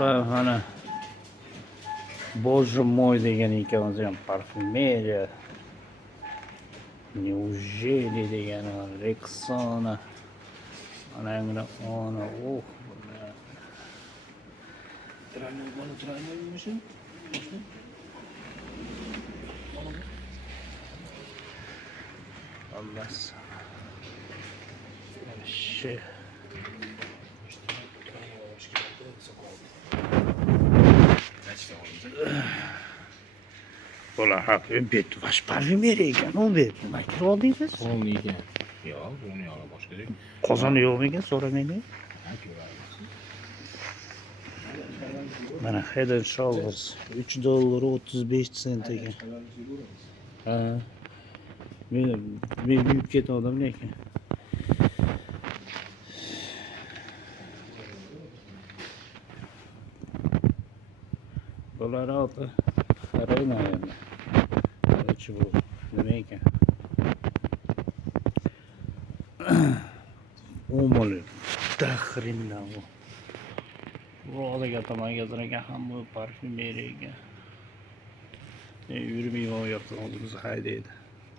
Mana Боже мой degan ikkovimiz ham parfumeriya. Неужели degan Rexona. Anangni ona Тройной машин. Allas. Вообще. Bular haq, bet vash parfümeriya ekan, u bet. Nima kirib oldingiz? Qo'lni ekan. Yo'q, buni yo'q boshqa deb. Qozoni yo'qmi ekan, so'ramaydi. Mana Head and Shoulders $3.35 ekan. Ha. Men yuyib ketdim lekin. Bular olti. Qarayman endi. Qancha bu? Nima ekan? 10 million. Tahrindan bu. Ro'daga tomonga ekan ham bu parfümeriya ekan. Yurmayman u yoqda o'zimizni haydaydi.